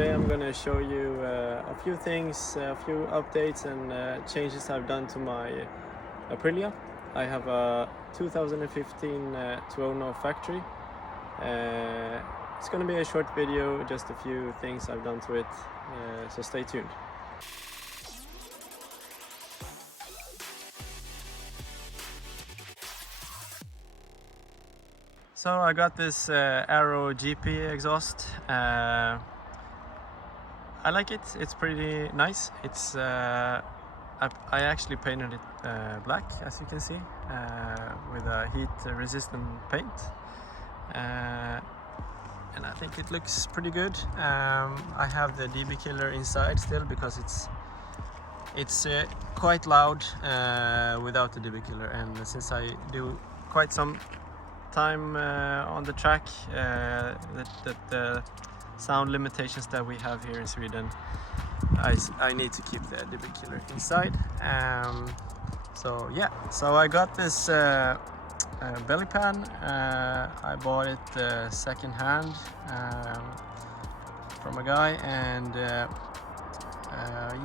today I'm going to show you a few things, a few updates and changes I've done to my Aprilia. I have a 2015 Tuono factory. It's going to be a short video, just a few things I've done to it, so stay tuned. So I got this Aero GP exhaust. I like it. It's pretty nice. It's I actually painted it black, as you can see, with a heat-resistant paint, and I think it looks pretty good. I have the DB killer inside still because it's quite loud without the DB killer, and since I do quite some time on the track, the sound limitations that we have here in Sweden, I need to keep the DB killer inside. So yeah, so I got this belly pan. I bought it second hand from a guy, and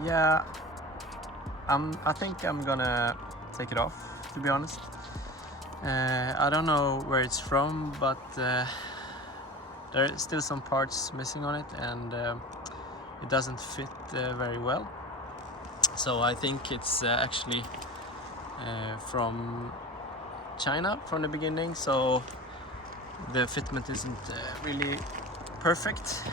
yeah, I think I'm gonna take it off, to be honest. I don't know where it's from, but there are still some parts missing on it, and it doesn't fit very well. So I think it's actually from China from the beginning, so the fitment isn't really perfect.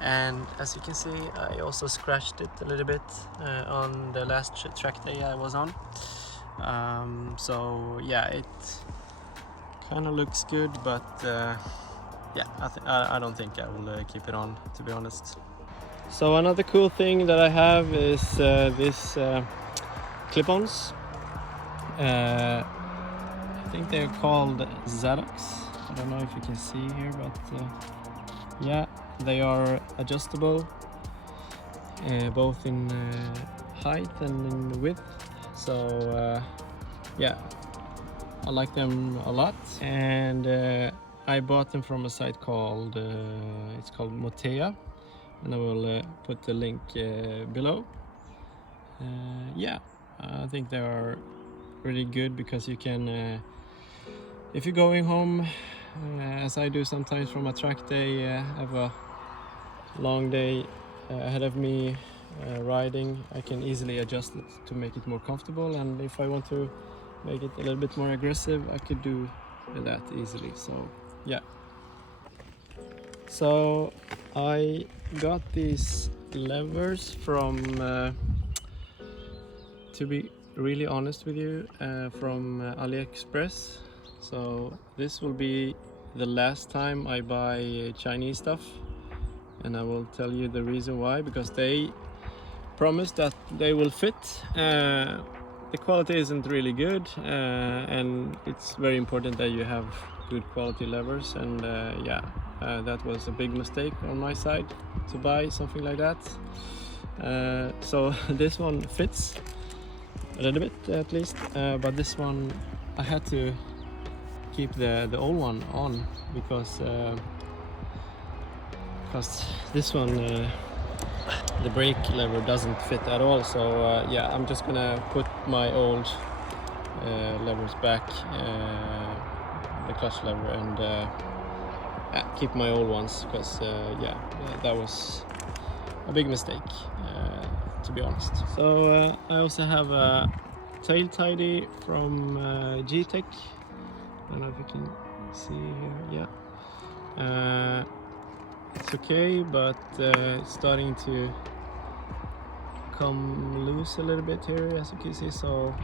And as you can see, I also scratched it a little bit on the last track day I was on. So yeah, it kind of looks good, but yeah, I don't think I will keep it on, to be honest. So another cool thing that I have is this Clipons. I think they're called ZADDOX. I don't know if you can see here, but yeah, they are adjustable, both in height and in width. So yeah, I like them a lot, and I bought them from a site called it's called METZELER, and I will put the link below. Yeah, I think they are really good because you can, if you're going home, as I do sometimes from a track day, have a long day ahead of me riding, I can easily adjust it to make it more comfortable, and if I want to make it a little bit more aggressive, I could do that easily. So yeah, so I got these levers from to be really honest with you, from AliExpress. So this will be the last time I buy Chinese stuff, and I will tell you the reason why. Because they promise that they will fit. The quality isn't really good, and it's very important that you have good quality levers, and yeah, that was a big mistake on my side to buy something like that. So this one fits a little bit at least, but this one I had to keep the old one on because this one the brake lever doesn't fit at all. So yeah, I'm just gonna put my old levers back, the clutch lever, and keep my old ones, because yeah, that was a big mistake, to be honest. So I also have a tail tidy from G-Tech. I don't know if you can see here. Yeah, it's okay, but it's starting to come loose a little bit here, as you can see, so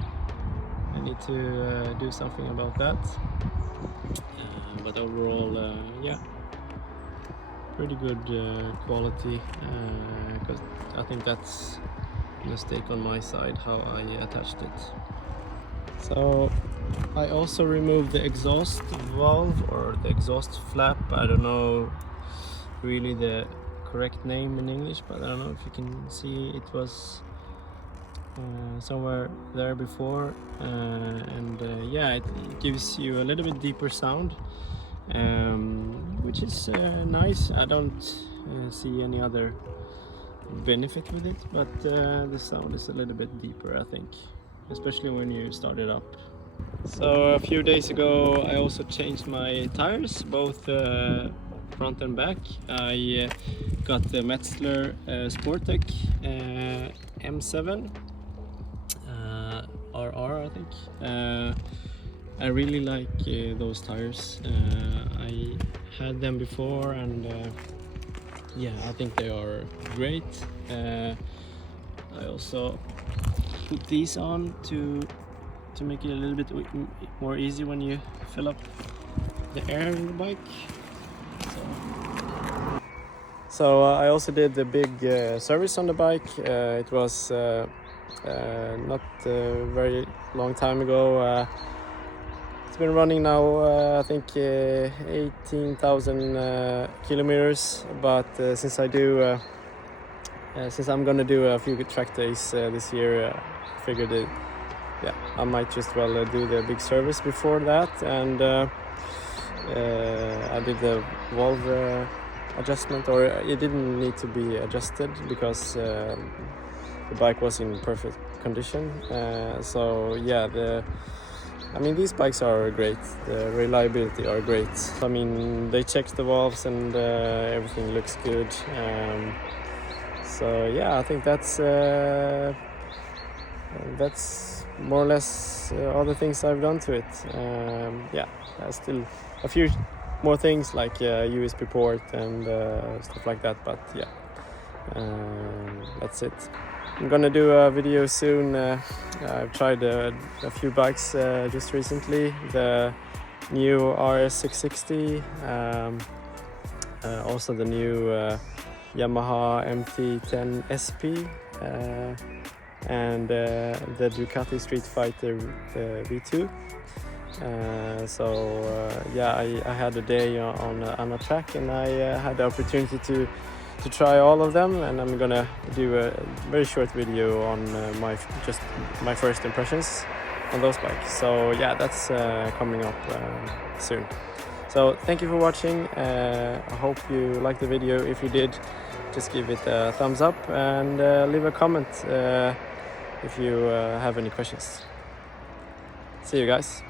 I need to do something about that. But overall, yeah, pretty good quality, because I think that's a mistake on my side how I attached it. So I also removed the exhaust valve, or the exhaust flap. I don't know really the correct name in English, but I don't know if you can see, it was somewhere there before, and yeah, it gives you a little bit deeper sound. which is nice. I don't see any other benefit with it, but the sound is a little bit deeper, I think, especially when you start it up. So a few days ago I also changed my tires, both front and back. I got the METZELER SPORTECTM M7 RR, I think. I really like those tires. I had them before, and yeah, I think they are great. I also put these on to make it a little bit more easy when you fill up the air in the bike. So I also did the big service on the bike. It was not a very long time ago. It's been running now, I think 18,000 kilometers. But since I'm gonna do a few track days this year, I figured yeah, I might just well do the big service before that. And I did the valve adjustment, or it didn't need to be adjusted because the bike was in perfect condition. So yeah, I mean, these bikes are great. The reliability are great. I mean, they checked the valves and everything looks good. So yeah, I think that's more or less all the things I've done to it. Yeah, there's still a few more things like USB port and stuff like that, but yeah, that's it. I'm gonna do a video soon. I've tried a few bikes just recently. The new RS660, also the new Yamaha MT-10 SP, and the Ducati Street Fighter V2. Yeah, I had a day on a track, and I had the opportunity to try all of them, and I'm gonna do a very short video on my first impressions on those bikes. So yeah, that's coming up soon. So thank you for watching. I hope you liked the video. If you did, just give it a thumbs up and leave a comment if you have any questions. See you guys.